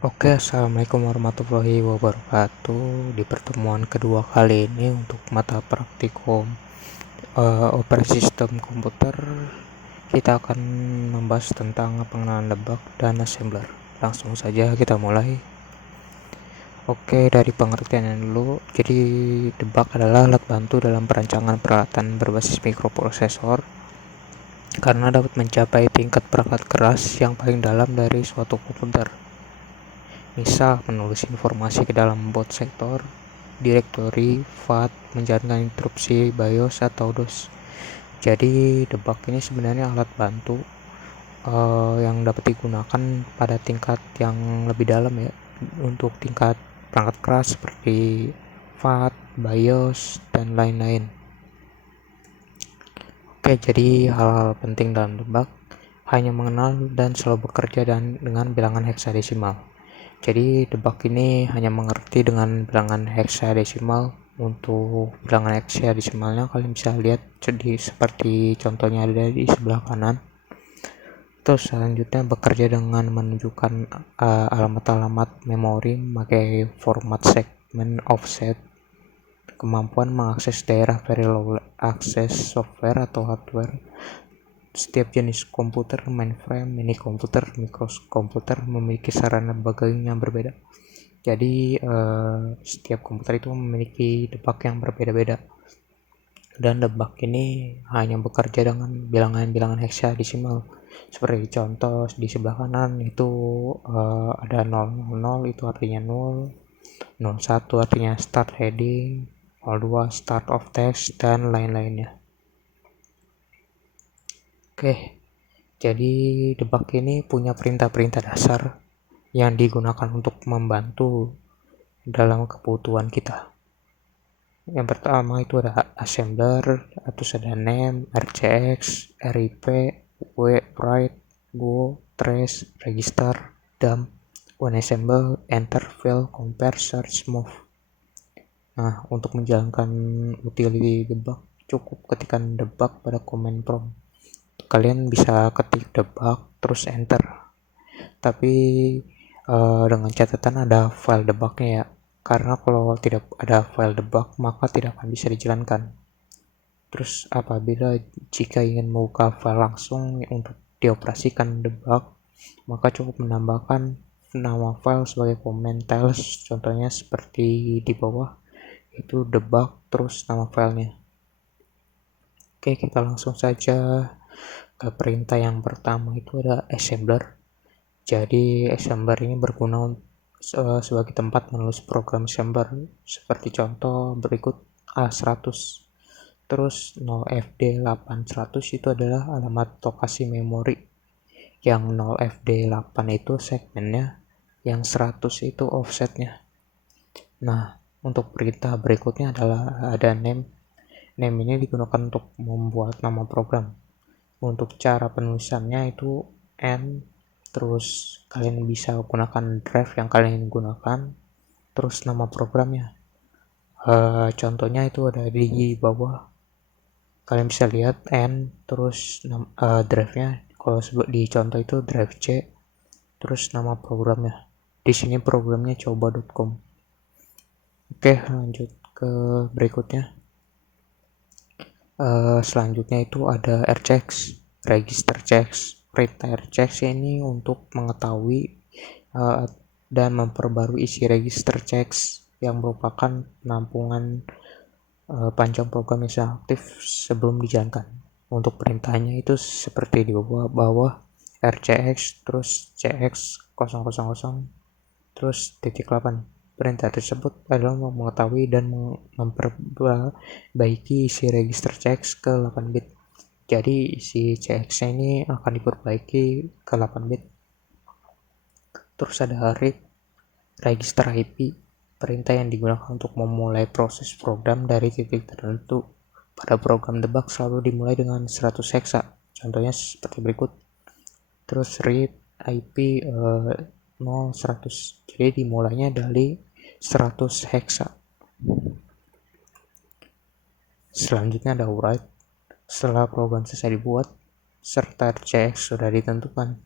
Oke, assalamualaikum warahmatullahi wabarakatuh. Di pertemuan kedua kali ini untuk mata praktikum operasi sistem komputer, kita akan membahas tentang pengenalan debug dan assembler. Langsung saja kita mulai. Oke, dari pengertiannya dulu. Jadi debug adalah alat bantu dalam perancangan peralatan berbasis mikroprosesor karena dapat mencapai tingkat perangkat keras yang paling dalam dari suatu komputer. Misal menulis informasi ke dalam bot sektor, direktori, FAT, menjalankan interupsi BIOS atau DOS. Jadi debug ini sebenarnya alat bantu yang dapat digunakan pada tingkat yang lebih dalam ya, untuk tingkat perangkat keras seperti FAT, BIOS, dan lain-lain. Oke, jadi hal-hal penting dalam debug hanya mengenal dan selalu bekerja dengan bilangan heksadesimal. Jadi debug ini hanya mengerti dengan bilangan heksadesimal. Untuk bilangan heksadesimalnya kalian bisa lihat seperti contohnya ada di sebelah kanan. Terus selanjutnya bekerja dengan menunjukkan alamat-alamat memori memakai format segment offset, kemampuan mengakses daerah very low access software atau hardware. Setiap jenis komputer, mainframe, mini komputer, mikrokomputer memiliki sarana debugging yang berbeda. Jadi setiap komputer itu memiliki debug yang berbeda-beda. Dan debug ini hanya bekerja dengan bilangan-bilangan heksadesimal. Seperti contoh di sebelah kanan itu ada 000 itu artinya 0, 01 artinya start heading, 02 start of text, dan lain-lainnya. Oke, jadi debug ini punya perintah-perintah dasar yang digunakan untuk membantu dalam kebutuhan kita. Yang pertama itu ada assembler, atau ada name, rcx, rip, write, go, trace, register, dump, unassemble, enter, fill, compare, search, move. Nah, untuk menjalankan utility debug cukup ketikkan debug pada command prompt. Kalian bisa ketik debug terus enter, tapi dengan catatan ada file debugnya ya, karena kalau tidak ada file debug maka tidak akan bisa dijalankan. Terus apabila jika ingin membuka file langsung untuk dioperasikan debug, maka cukup menambahkan nama file sebagai command tiles, contohnya seperti di bawah, itu debug terus nama filenya. Oke, kita langsung saja ke perintah yang pertama, itu ada assembler. Jadi assembler ini berguna sebagai tempat menulis program assembler seperti contoh berikut: A100, terus 0FD800 itu adalah alamat lokasi memori, yang 0FD8 itu segmennya, yang 100 itu offsetnya. Nah, untuk perintah berikutnya adalah ada name. Name ini digunakan untuk membuat nama program. Untuk cara penulisannya itu n, terus kalian bisa gunakan drive yang kalian gunakan, terus nama programnya. Contohnya itu ada di bawah, kalian bisa lihat n terus drive-nya. Kalau di contoh itu drive c, terus nama programnya. Di sini programnya coba.com. Oke, lanjut ke berikutnya. Selanjutnya itu ada rchecks, register checks. Perintah rchecks ini untuk mengetahui dan memperbarui isi register checks yang merupakan penampungan panjang program yang sudah aktif sebelum dijalankan. Untuk perintahnya itu seperti di bawah rcx terus cx 000 terus .8. Perintah tersebut adalah mengetahui dan memperbaiki isi register checks ke 8 bit. Jadi isi cx ini akan diperbaiki ke 8 bit. Terus ada read register IP, perintah yang digunakan untuk memulai proses program dari titik tertentu. Pada program debug selalu dimulai dengan 100 heksa, contohnya seperti berikut. Terus read IP 0100, jadi dimulainya dari 100 heksa. Selanjutnya ada write, setelah program selesai dibuat serta rcx sudah ditentukan.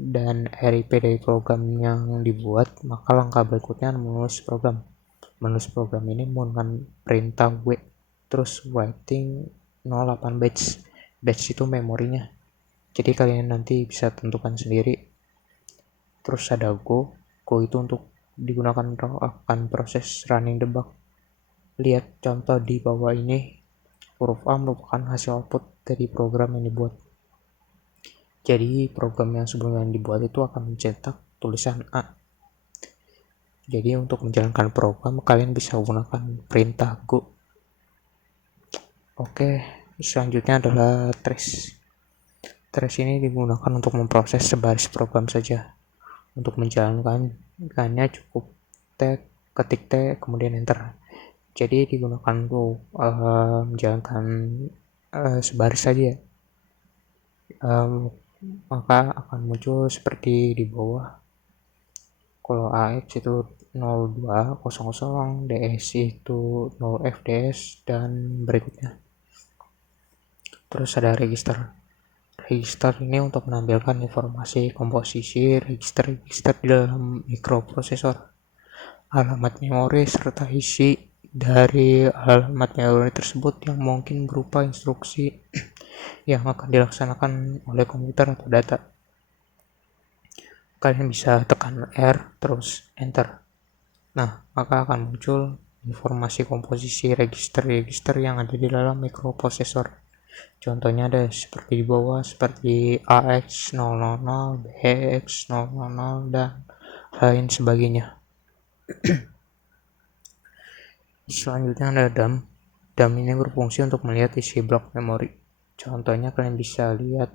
dan RIP dari program yang dibuat, maka langkah berikutnya menulis program. Menulis program ini menggunakan perintah W, terus writing 08 batch. Batch itu memorinya. Jadi kalian nanti bisa tentukan sendiri. Terus ada go itu untuk digunakan untuk akan proses running debug. Lihat contoh di bawah ini. Huruf A merupakan hasil output dari program yang dibuat. Jadi program yang sebelumnya dibuat itu akan mencetak tulisan A. Jadi untuk menjalankan program kalian bisa menggunakan perintah go. Oke, selanjutnya adalah trace. Trace ini digunakan untuk memproses sebaris program saja. Untuk menjalankannya cukup ketik T kemudian enter. Jadi digunakan untuk menjalankan sebaris saja. Maka akan muncul seperti di bawah. Kalau AX itu 0200, DS itu 0FDS dan berikutnya. Terus ada register. Register ini untuk menampilkan informasi komposisi register di dalam mikroprosesor, alamat memori serta isi dari alamat memori tersebut yang mungkin berupa instruksi yang akan dilaksanakan oleh komputer atau data. Kalian bisa tekan R terus enter. Nah, maka akan muncul informasi komposisi register yang ada di dalam mikroprosesor. Contohnya ada seperti di bawah, seperti AX000, BX000, dan lain sebagainya. Selanjutnya ada DAM. DAM ini berfungsi untuk melihat isi blok memori. Contohnya kalian bisa lihat,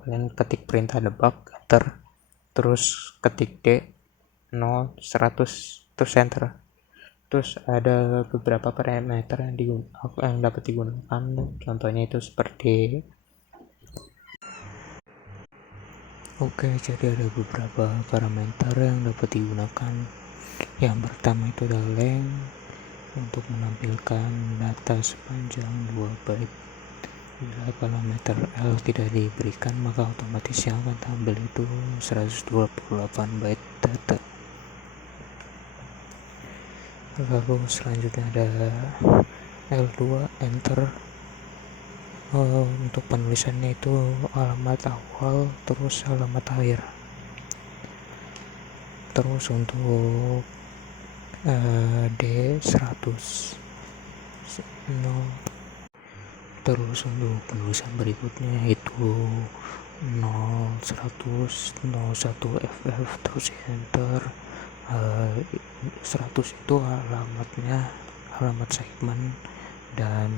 kalian ketik perintah debug, enter, terus ketik D 0 100 terus enter. Terus ada beberapa parameter yang dapat digunakan, contohnya itu seperti jadi ada beberapa parameter yang dapat digunakan. Yang pertama itu adalah length untuk menampilkan data sepanjang 2 byte. Bila parameter L tidak diberikan, maka otomatis yang akan tampil itu 128 byte data. Lalu selanjutnya ada L2 enter. Untuk penulisannya itu alamat awal terus alamat akhir. Terus untuk D100 0. Terus untuk penulisan berikutnya itu 0 100 01 FF terus enter. 100 itu alamat segmen, dan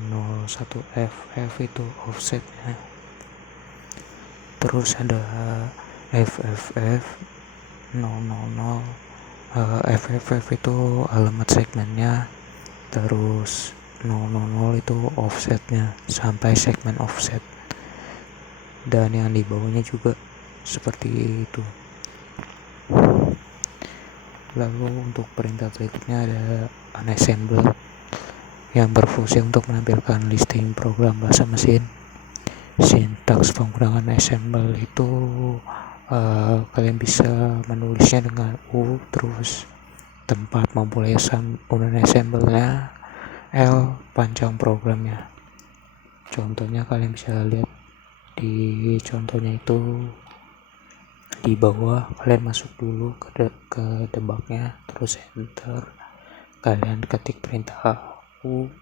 01 FF itu offsetnya. Terus ada FFF 000, FFF itu alamat segmennya, terus 000 itu offsetnya sampai segmen offset, dan yang di bawahnya juga seperti itu. Lalu untuk perintah berikutnya ada unassemble yang berfungsi untuk menampilkan listing program bahasa mesin. Sintaks penggunaan assemble itu kalian bisa menulisnya dengan U, terus tempat memulai unassemble-nya L, panjang programnya. Contohnya kalian bisa lihat di contohnya itu di bawah. Kalian masuk dulu ke debugnya, terus enter. Kalian ketik perintah U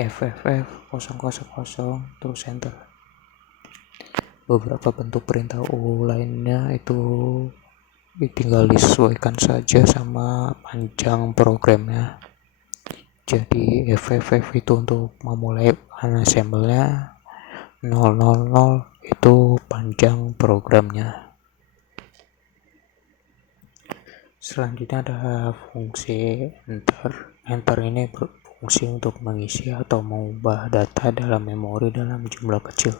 FFF 000 terus enter. Beberapa bentuk perintah U lainnya itu tinggal disesuaikan saja sama panjang programnya. Jadi FFF itu untuk memulai unassemble-nya, 000 itu panjang programnya. Selanjutnya ada fungsi enter. Enter ini berfungsi untuk mengisi atau mengubah data dalam memori dalam jumlah kecil.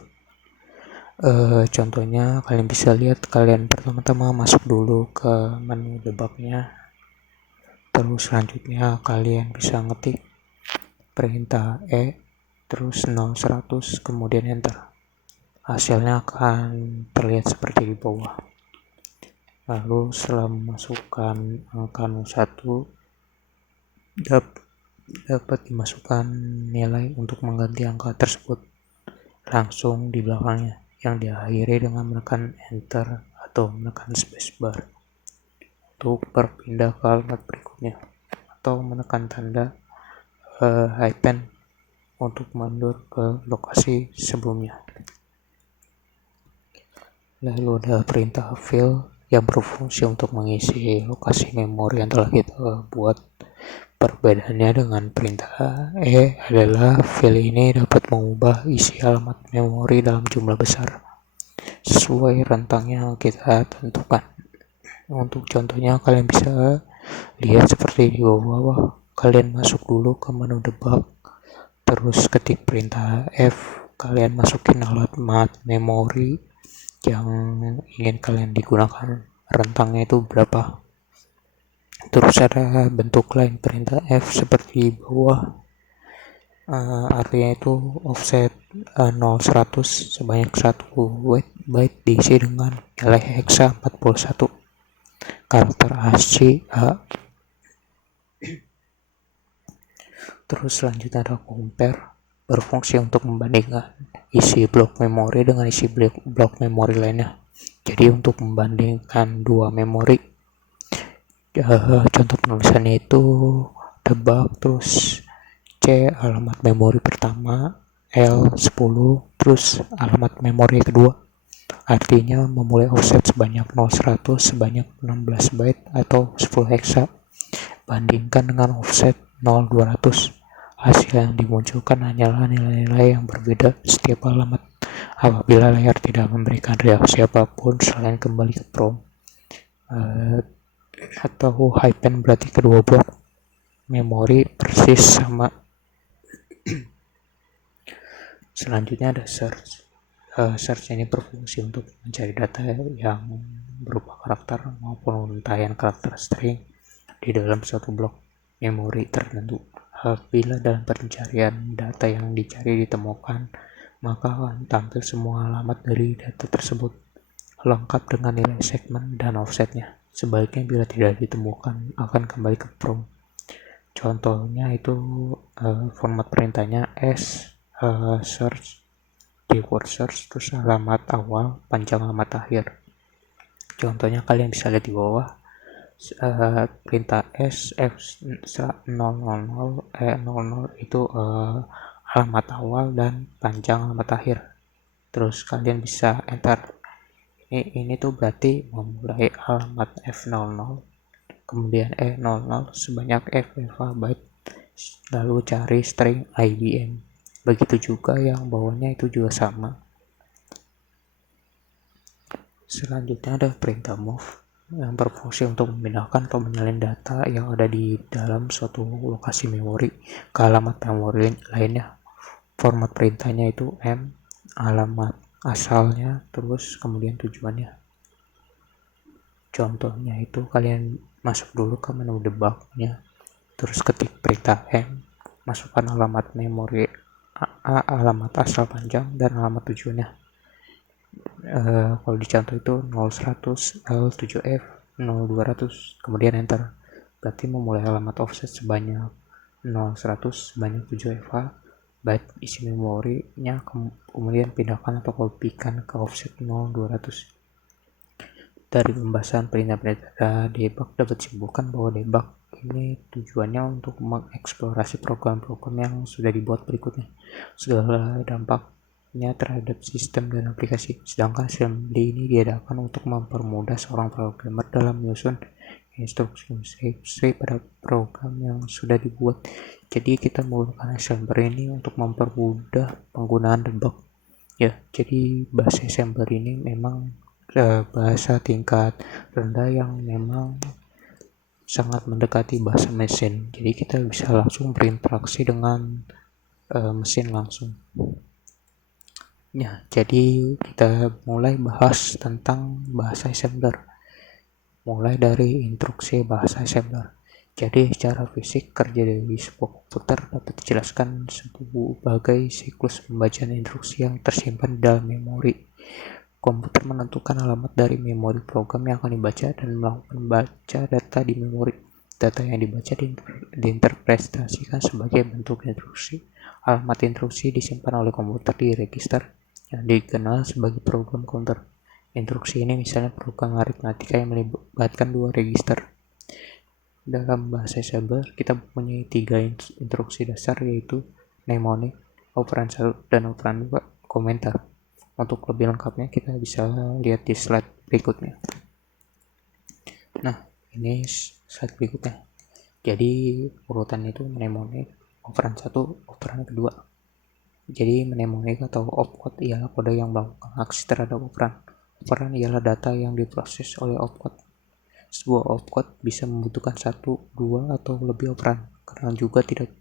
Contohnya kalian bisa lihat, kalian pertama-tama masuk dulu ke menu debugnya, terus selanjutnya kalian bisa ngetik perintah E terus 0100 kemudian enter. hasilnya akan terlihat seperti di bawah. Lalu setelah memasukkan angka 01 dapat dimasukkan nilai untuk mengganti angka tersebut langsung di belakangnya, yang diakhiri dengan menekan enter atau menekan spacebar untuk berpindah ke alamat berikutnya, atau menekan tanda hyphen untuk mundur ke lokasi sebelumnya. Lalu ada perintah fill yang berfungsi untuk mengisi lokasi memori yang telah kita buat. Perbedaannya dengan perintah adalah fill ini dapat mengubah isi alamat memori dalam jumlah besar sesuai rentang yang kita tentukan. Untuk contohnya kalian bisa lihat seperti di bawah. Kalian masuk dulu ke menu debug, terus ketik perintah F, kalian masukin alamat memori yang ingin kalian digunakan, rentangnya itu berapa. Terus ada bentuk lain perintah F seperti di bawah, artinya itu offset 0-100 sebanyak 1 byte diisi dengan nilai hexa 41 karakter ASCII A. Terus selanjutnya ada compare, berfungsi untuk membandingkan isi blok memori dengan isi blok memori lainnya. Jadi untuk membandingkan dua memori, contoh penulisannya itu debug terus C alamat memori pertama, L10 terus alamat memori kedua, artinya memulai offset sebanyak 0-100 sebanyak 16 byte atau 10 hexa, bandingkan dengan offset 0-200. Hasil yang dimunculkan hanyalah nilai-nilai yang berbeda setiap alamat apabila layar tidak memberikan reaksi apapun selain kembali ke prom atau hyphen, berarti kedua blok memori persis sama. Selanjutnya ada search. Search ini berfungsi untuk mencari data yang berupa karakter maupun untayan karakter string di dalam suatu blok memori tertentu. Apabila dalam pencarian data yang dicari ditemukan, maka akan tampil semua alamat dari data tersebut lengkap dengan nilai segmen dan offsetnya. Sebaliknya bila tidak ditemukan akan kembali ke prom. Contohnya itu format perintahnya search, keyword search, terus alamat awal panjang alamat akhir. Contohnya kalian bisa lihat di bawah, perintah F00 itu alamat awal dan panjang alamat akhir. Terus kalian bisa enter. Ini tuh berarti memulai alamat F00, kemudian E00 sebanyak FFA byte, lalu cari string IBM. Begitu juga yang bawahnya itu juga sama. Selanjutnya ada perintah move yang berfungsi untuk memindahkan atau menyalin data yang ada di dalam suatu lokasi memori ke alamat memori lainnya. Format perintahnya itu M, alamat asalnya, terus kemudian tujuannya. Contohnya itu kalian masuk dulu ke menu debugnya, terus ketik perintah M, masukkan alamat memori A, alamat asal panjang, dan alamat tujuannya. Kalau dicontoh itu 0-100 L7F 0-200, kemudian enter, berarti memulai alamat offset sebanyak 0-100 sebanyak 7 FA byte isi memorinya, kemudian pindahkan atau kopikan ke offset 0-200. Dari pembahasan perintah-perintah debug dapat disimpulkan bahwa debug ini tujuannya untuk mengeksplorasi program-program yang sudah dibuat berikutnya, segala dampaknya terhadap sistem dan aplikasi. Sedangkan assembly ini diadakan untuk mempermudah seorang programmer dalam menyusun instruksi pada program yang sudah dibuat. Jadi kita menggunakan assembler ini untuk mempermudah penggunaan debug. Ya, jadi bahasa assembler ini memang bahasa tingkat rendah yang memang sangat mendekati bahasa mesin. Jadi kita bisa langsung berinteraksi dengan mesin langsung. Ya, jadi kita mulai bahas tentang bahasa assembler. Mulai dari instruksi bahasa assembler. Jadi secara fisik kerja dari sebuah komputer dapat dijelaskan sebagai siklus pembacaan instruksi yang tersimpan di dalam memori. Komputer menentukan alamat dari memori program yang akan dibaca dan melakukan baca data di memori. Data yang dibaca diinterpretasikan sebagai bentuk instruksi. Alamat instruksi disimpan oleh komputer di register yang dikenal sebagai program counter. Instruksi ini misalnya program aritmatika yang melibatkan dua register. Dalam bahasa cyber, kita mempunyai 3 instruksi dasar, yaitu mnemonic, operan 1, dan operan 2, komentar. Untuk lebih lengkapnya kita bisa lihat di slide berikutnya. Nah, ini slide berikutnya. Jadi urutan itu mnemonic, operan 1, operan kedua. Jadi mnemonic atau opcode ialah kode yang melakukan aksi terhadap operan. Operan ialah data yang diproses oleh opcode. Sebuah opcode bisa membutuhkan 1, 2, atau lebih operan, kadang juga tidak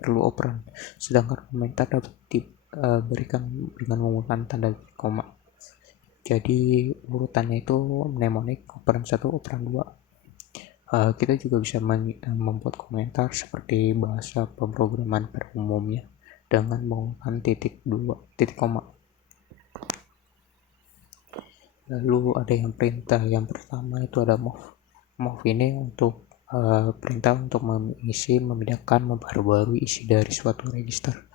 perlu operan. Sedangkan komentar dapat diberikan dengan menggunakan tanda koma. Jadi urutannya itu mnemonic, operan 1, operan 2. Kita juga bisa membuat komentar seperti bahasa pemrograman pada umumnya dengan menggunakan titik koma. Lalu ada yang perintah yang pertama itu ada move. Move ini untuk perintah untuk mengisi, memindahkan, memperbarui isi dari suatu register,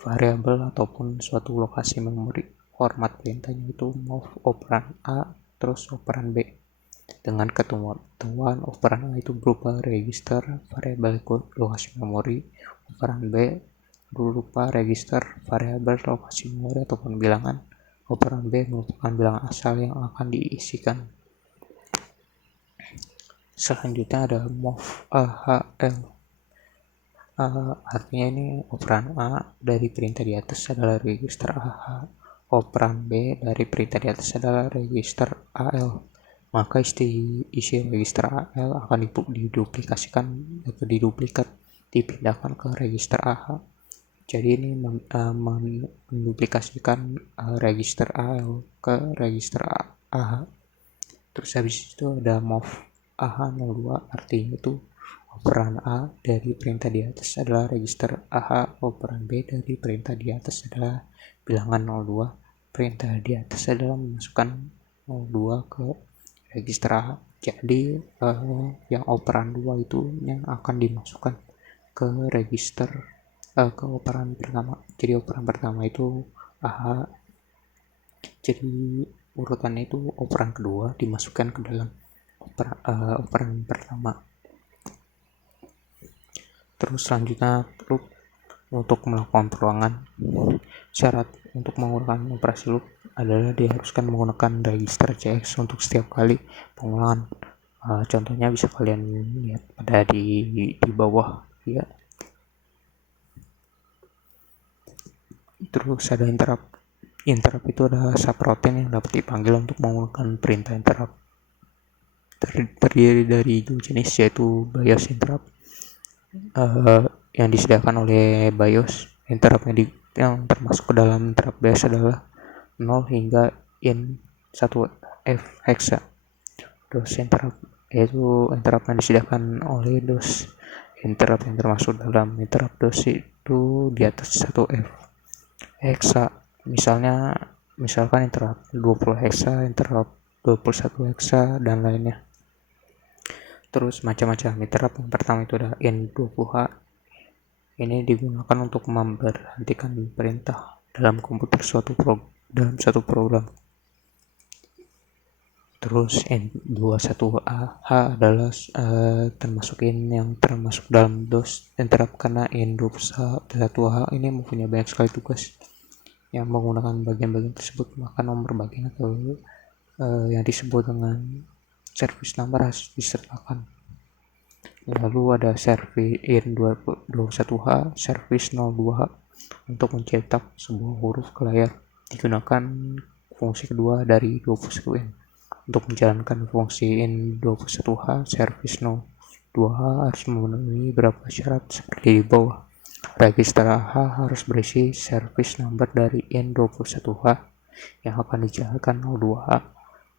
variabel ataupun suatu lokasi memori. Format perintahnya itu move operan A terus operan B. Dengan ketentuan operan A itu berupa register, variabel lokasi memori, operan B berupa register, variabel lokasi memori ataupun bilangan. Operan B merupakan bilangan asal yang akan diisikan. Selanjutnya ada move AHL. Artinya ini operan A dari perintah di atas adalah register AH. Operan B dari perintah di atas adalah register AL. Maka isi register AL akan diduplikasikan atau diduplikat, dipindahkan ke register AH. Jadi ini menduplikasikan register AL ke register AH. Terus habis itu ada move AH02, artinya itu operan A dari perintah di atas adalah register AH, operan B dari perintah di atas adalah bilangan 02, perintah di atas adalah memasukkan 02 ke register AH. Jadi yang operan 2 itu yang akan dimasukkan ke register ke operan pertama. Jadi operan pertama itu AH, jadi urutannya itu operan kedua dimasukkan ke dalam operan pertama. Terus selanjutnya loop untuk melakukan perulangan. Syarat untuk menggunakan operasi loop adalah diharuskan menggunakan register CX untuk setiap kali pengulangan. Contohnya bisa kalian lihat pada di bawah ya. Terus ada interrupt. Interrupt itu adalah subroutine yang dapat dipanggil untuk menggunakan perintah interrupt. Terdiri dari dua jenis, yaitu BIOS interrupt yang disediakan oleh BIOS. Interrupt yang termasuk ke dalam interrupt BIOS adalah 0 hingga in 1F hexa. DOS interrupt yaitu interrupt yang disediakan oleh DOS. Interrupt yang termasuk dalam interrupt DOS itu di atas 1F hexa. Misalkan interrupt 20 hexa, interrupt 21 hexa, dan lainnya. Terus macam-macam interrupt. Yang pertama itu ada N20H. Ini digunakan untuk memberhentikan perintah dalam komputer dalam satu program. Terus N21H adalah termasuk yang termasuk dalam DOS interrupt, karena N21H ini mempunyai banyak sekali tugas yang menggunakan bagian-bagian tersebut, maka nomor bagian atau yang disebut dengan service number harus disertakan. Lalu ada service N21H, service 02H untuk mencetak sebuah huruf ke layar. Digunakan fungsi kedua dari 21N. Untuk menjalankan fungsi N21H, service 02H harus memenuhi beberapa syarat seperti di bawah. Register AH harus berisi service number dari N21H yang akan dijalankan 02H.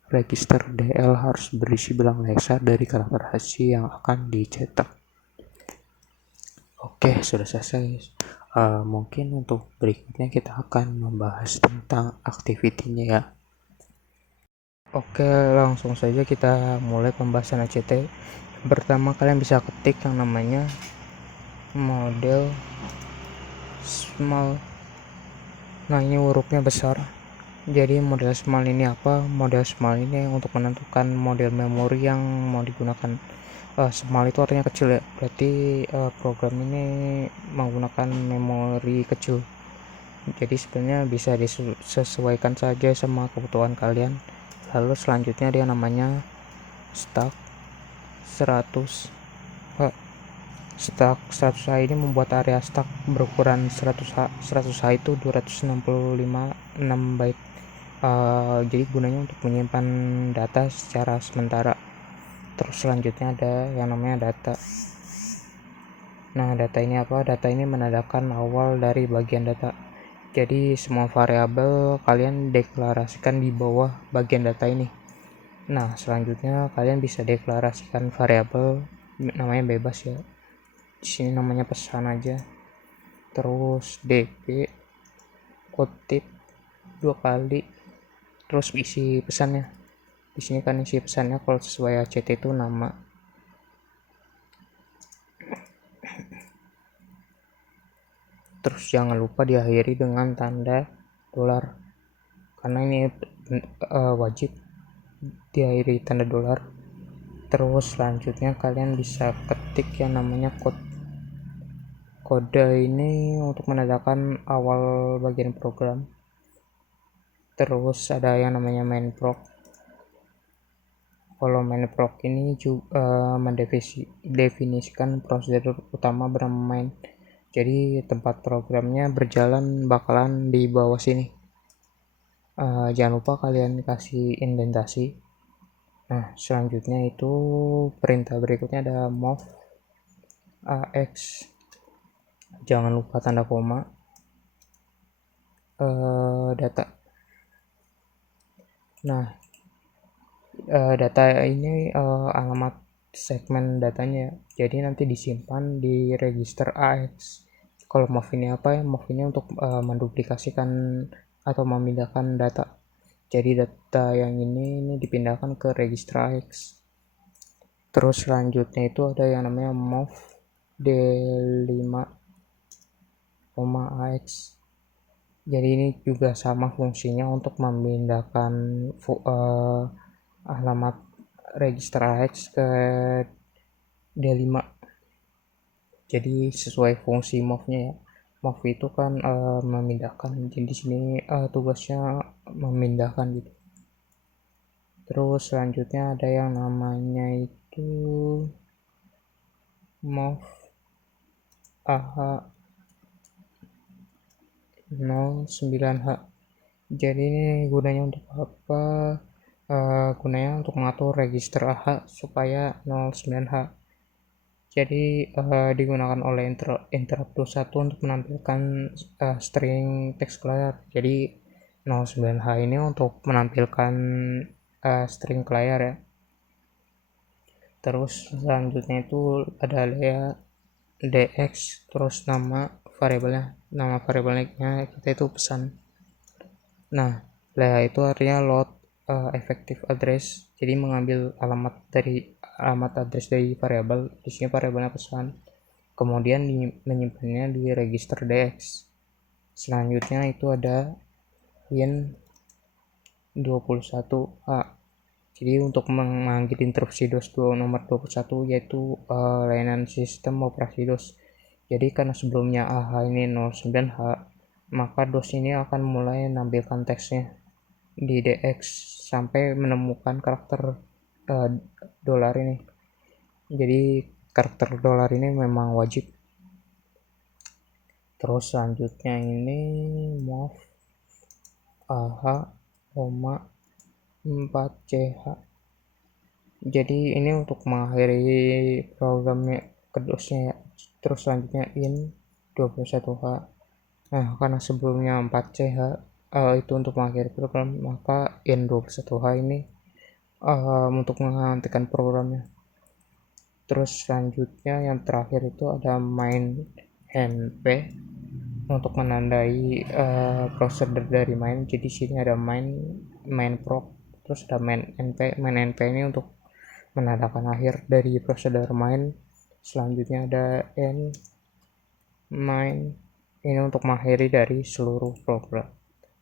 Register DL harus berisi bilang hexa dari karakter HC yang akan dicetak. Oke, sudah selesai. Mungkin untuk berikutnya kita akan membahas tentang activity-nya ya. Oke, langsung saja kita mulai pembahasan ACT. Pertama, kalian bisa ketik yang namanya model small. Nah, ini hurufnya besar. Jadi model small ini apa? Model small ini untuk menentukan model memori yang mau digunakan. Small itu artinya kecil ya. Berarti program ini menggunakan memori kecil. Jadi sebenarnya bisa disesuaikan saja sama kebutuhan kalian. Lalu selanjutnya dia namanya stack 100 H. Stack 100 H ini membuat area stack berukuran 100 H itu 265 byte. Jadi gunanya untuk menyimpan data secara sementara. Terus selanjutnya ada yang namanya data. Nah, data ini apa? Data ini menandakan awal dari bagian data. Jadi semua variabel kalian deklarasikan di bawah bagian data ini. Nah, selanjutnya kalian bisa deklarasikan variabel namanya bebas ya. Di sini namanya pesan aja. Terus dp kutip 2 kali. Terus isi pesannya. Di sini kan isi pesannya kalau sesuai ACT itu nama. Terus jangan lupa diakhiri dengan tanda dolar. Karena ini wajib diakhiri tanda dolar. Terus selanjutnya kalian bisa ketik yang namanya kode ini untuk menandakan awal bagian program. Terus ada yang namanya main proc. Kalau main proc ini juga mendefinisikan prosedur utama bermain. Jadi tempat programnya berjalan bakalan di bawah sini. Jangan lupa kalian kasih indentasi. Nah, selanjutnya itu perintah berikutnya ada move AX. Jangan lupa tanda koma. Data. Nah, data ini alamat segmen datanya. Jadi nanti disimpan di register AX. Kalau move ini apa ya? Move ini untuk menduplikasikan atau memindahkan data. Jadi data yang ini dipindahkan ke register AX. Terus selanjutnya itu ada yang namanya move D5, AX. Jadi ini juga sama fungsinya untuk memindahkan alamat register AX ke D5. Jadi sesuai fungsi move-nya ya. Move itu kan memindahkan. Jadi di sini tugasnya memindahkan gitu. Terus selanjutnya ada yang namanya itu move AH 09H. Jadi ini gunanya untuk apa? Gunanya untuk mengatur register AH supaya 09H. Jadi digunakan oleh interrupt 21 untuk menampilkan string text layar. Jadi 09H ini untuk menampilkan string ke layar ya. Terus selanjutnya itu ada layer dx, terus nama variabelnya kita itu pesan. Nah, layer itu artinya load effective address, jadi mengambil alamat address dari variabel. Di sini variabelnya pesan, kemudian menyimpannya di register dx. Selanjutnya itu ada in 21h. Jadi untuk memanggil interupsi DOS nomor 21 yaitu layanan sistem operasi DOS. Jadi karena sebelumnya AH ini 09H, maka DOS ini akan mulai menampilkan teksnya di DX sampai menemukan karakter dolar ini. Jadi karakter dolar ini memang wajib. Terus selanjutnya ini move AH, 4CH. Jadi ini untuk mengakhiri programnya ke DOS-nya ya. Terus selanjutnya in 21H. Nah, karena sebelumnya 4CH itu untuk mengakhiri program, maka in 21H ini untuk menghentikan programnya. Terus selanjutnya yang terakhir itu ada main np untuk menandai prosedur dari main. Jadi sini ada main proc, terus ada main np ini untuk menandakan akhir dari prosedur main. Selanjutnya ada end main ini untuk mengakhiri dari seluruh program.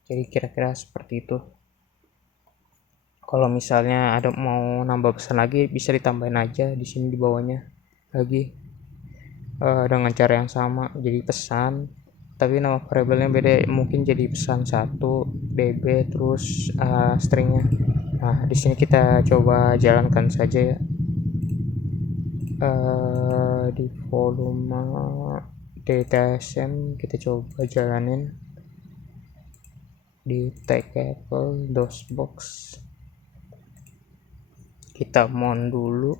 Jadi kira-kira seperti itu. Kalau misalnya ada mau nambah pesan lagi bisa ditambahin aja di sini di bawahnya lagi dengan cara yang sama. Jadi pesan tapi nama variabelnya beda, mungkin jadi pesan 1 db terus stringnya. Nah di sini kita coba jalankan saja ya. Di volume DTSM kita coba jalanin di Takeable DOSBox. Kita mount dulu.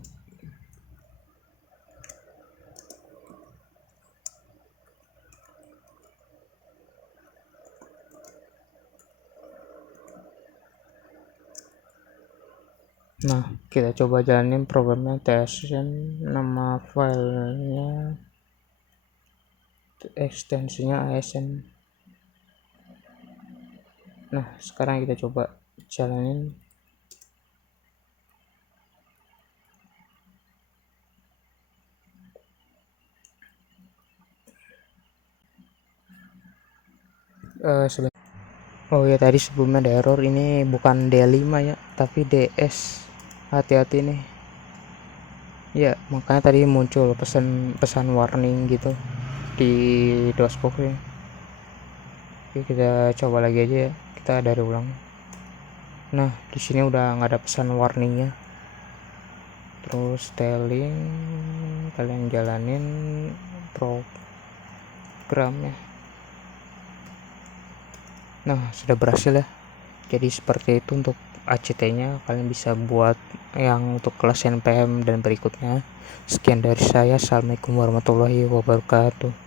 Nah kita coba jalanin programnya tsn, nama filenya ekstensinya asn. Nah sekarang kita coba jalanin. Oh ya tadi sebelumnya ada error, ini bukan D5 ya tapi DS, hati-hati nih ya, makanya tadi muncul pesan warning gitu di DOSBox ya. Oke kita coba lagi aja ya, kita dari ulang. Nah di sini udah nggak ada pesan warningnya. Terus telling, kalian jalanin programnya. Nah sudah berhasil ya. Jadi seperti itu untuk ACT-nya, kalian bisa buat yang untuk kelas NPM dan berikutnya. Sekian dari saya, assalamualaikum warahmatullahi wabarakatuh.